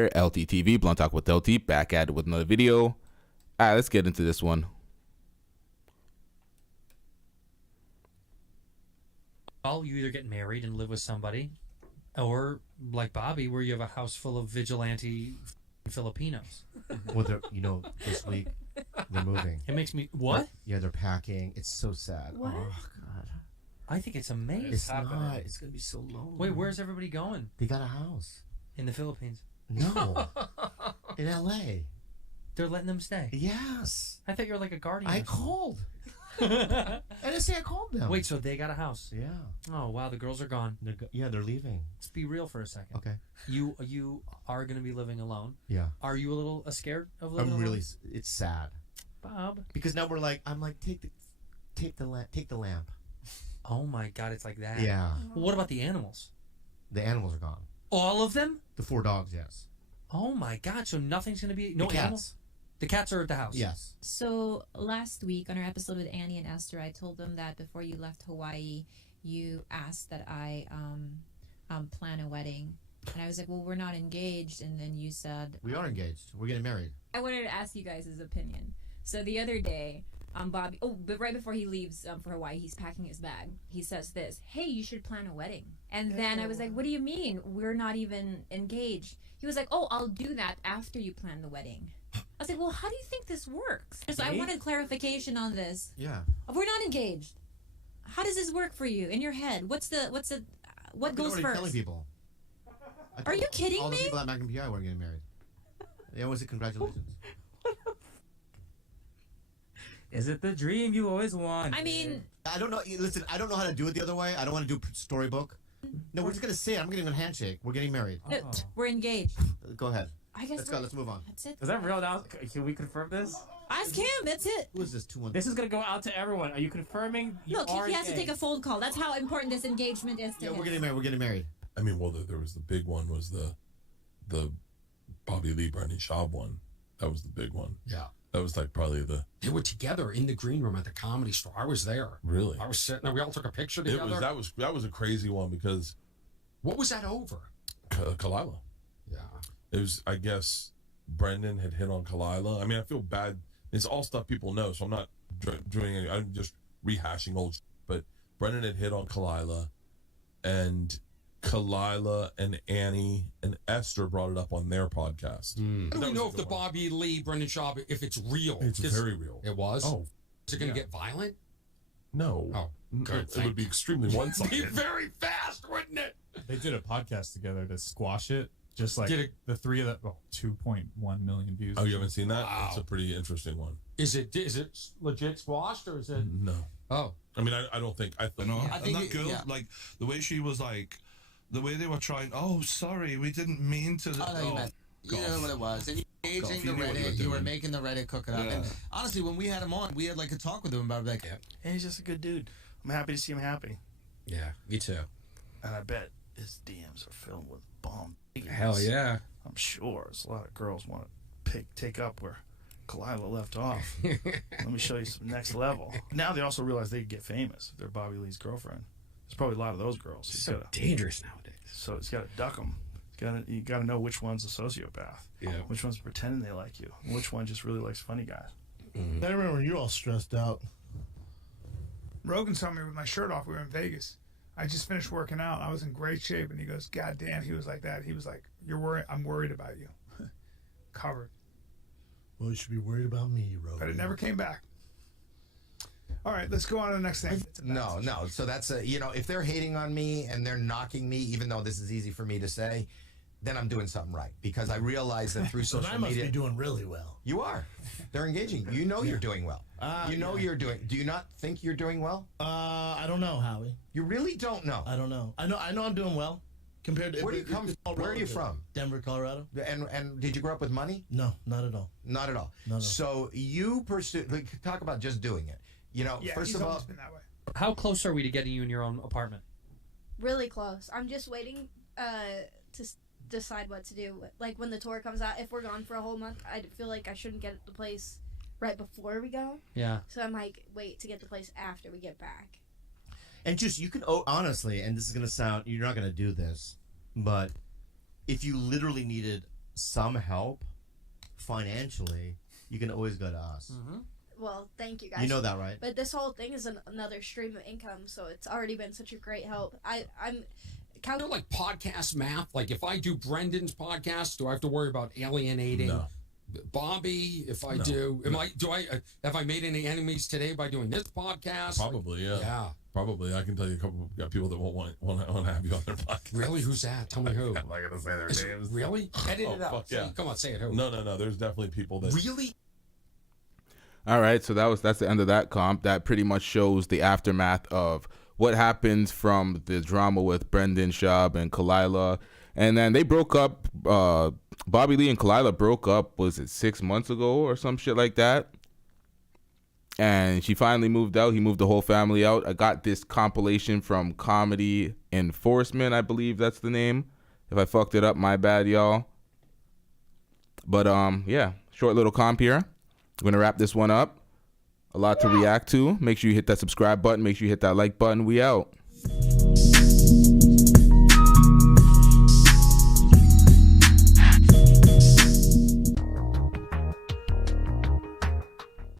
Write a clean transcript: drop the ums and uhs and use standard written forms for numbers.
there, LTTV, Blunt Talk with LT, back at it with another video. All right, let's get into this one. Well, you either get married and live with somebody, or like Bobby, where you have a house full of vigilante Filipinos. Well, this week they're moving. It makes me what? Yeah, they're packing. It's so sad. What? Oh God. I think it's amazing. It's not. It's gonna be so lonely. Wait, where's everybody going? They got a house. In the Philippines. No. In L.A. They're letting them stay. Yes. I thought you were like a guardian. I called. I didn't say I called them. Wait, so they got a house? Yeah. Oh wow, the girls are gone. They're leaving. Let's be real for a second. Okay. You are going to be living alone. Yeah. Are you a little scared of living alone? I'm really. It's sad. Bob. Because now I'm like, take the lamp. Oh my God, it's like that. Yeah. Well, what about the animals? The animals are gone. All of them? The 4 dogs, yes. Oh my God, so nothing's going to be... No the cats. Animals? The cats are at the house? Yes. So last week on our episode with Annie and Esther, I told them that before you left Hawaii, you asked that I plan a wedding. And I was like, well, we're not engaged. And then you said... We are engaged. We're getting married. I wanted to ask you guys' opinion. So the other day... Bobby, but right before he leaves for Hawaii, he's packing his bag. He says this, hey, you should plan a wedding. And then I was like, what do you mean? We're not even engaged. He was like, oh, I'll do that after you plan the wedding. I was like, well, how do you think this works? So I wanted clarification on this. Yeah. We're not engaged. How does this work for you in your head? What goes first? Telling people. Are you kidding all me? the people at Magnum PI weren't getting married. Yeah, was it congratulations? Is it the dream you always want? I mean... I don't know. Listen, I don't know how to do it the other way. I don't want to do storybook. No, we're just going to say it. I'm getting a handshake. We're getting married. We're engaged. Go ahead. I guess Let's go. Let's move on. That's it. Is that real now? Can we confirm this? Ask him. That's it. Who is this? 2-1. This is going to go out to everyone. Are you confirming you Look, are he has to engaged? take a phone call. That's how important this engagement is to Yeah, him. we're getting married. We're getting married. I mean, well, there was the big one was the Bobby Lee, Brendan Schaub one. That was the big one. Yeah. That was like probably the... They were together in the green room at the Comedy Store. I was there. Really? I was sitting there. We all took a picture together. That was a crazy one because... What was that over? Khalyla. Yeah. It was, I guess, Brendan had hit on Khalyla. I mean, I feel bad. It's all stuff people know, so I'm not doing any... I'm just rehashing old shit. But Brendan had hit on Khalyla, and Khalyla and Annie and Esther brought it up on their podcast. How do we know if the Bobby Lee, Brendan Schaub, if it's real? It's very real. It was? Oh. Is it going to get violent? No. Oh, good. It would be extremely one-sided. Be very fast, wouldn't it? They did a podcast together to squash it. Just like the three of them, 2.1 million views. Oh, you haven't seen that? Wow. It's a pretty interesting one. Is it legit squashed or is it? No. Oh. I mean, I don't think... I think that girl, like, the way she was like... The way they were trying, oh, sorry, we didn't mean to... You know what it was. And you're engaging the Reddit, you were making the Reddit cook it up. Yeah. And honestly, when we had him on, we had like a talk with him about it. Like, and he's just a good dude. I'm happy to see him happy. Yeah, me too. And I bet his DMs are filled with bomb. Hell yeah. I'm sure there's a lot of girls want to take up where Khalyla left off. Let me show you some next level. Now they also realize they could get famous if they're Bobby Lee's girlfriend. There's probably a lot of those girls. It's so dangerous nowadays. So he's got to duck them. You got to know which one's a sociopath. Yeah. Which one's pretending they like you. And which one just really likes funny guys. I remember you're all stressed out. Rogan saw me with my shirt off. We were in Vegas. I just finished working out. I was in great shape, and he goes, "God damn!" He was like that. He was like, "You're worried. I'm worried about you." Covered. Well, you should be worried about me, Rogan. But it never came back. All right, let's go on to the next thing. no. So that's if they're hating on me and they're knocking me, even though this is easy for me to say, then I'm doing something right because I realize that through social I must media, be doing really well. You are. They're engaging. You know you're doing well. You're doing. Do you not think you're doing well? I don't know, Howie. You really don't know. I don't know. I know I'm doing well compared to. Where do you come? Where are you from? Denver, Colorado. And did you grow up with money? No, not at all. Not at all. No. So you pursue. Talk about just doing it. First of all, been that way. How close are we to getting you in your own apartment? Really close. I'm just waiting to decide what to do. Like when the tour comes out, if we're gone for a whole month, I feel like I shouldn't get the place right before we go. Yeah. So I'm like, wait to get the place after we get back. And you can honestly, and this is going to sound, you're not going to do this, but if you literally needed some help financially, you can always go to us. Well, thank you guys. You know that, right? But this whole thing is another stream of income, so it's already been such a great help. I'm You know, like podcast math. Like if I do Brendan's podcast, do I have to worry about alienating Bobby? If I do, have I made any enemies today by doing this podcast? Probably, yeah. Yeah. Probably. I can tell you a couple of people that won't want to have you on their podcast. Really? Who's that? Tell me who. I'm not going to say their names. Really? Edit it out. Yeah. Come on, say it. Who? No. There's definitely people that. Really? All right, so that's the end of that comp. That pretty much shows the aftermath of what happens from the drama with Brendan Schaub and Khalyla. And then they broke up. Bobby Lee and Khalyla broke up, was it 6 months ago or some shit like that? And she finally moved out. He moved the whole family out. I got this compilation from Comedy Enforcement, I believe that's the name. If I fucked it up, my bad, y'all. But yeah, short little comp here. I'm going to wrap this one up. A lot to react to. Make sure you hit that subscribe button. Make sure you hit that like button. We out.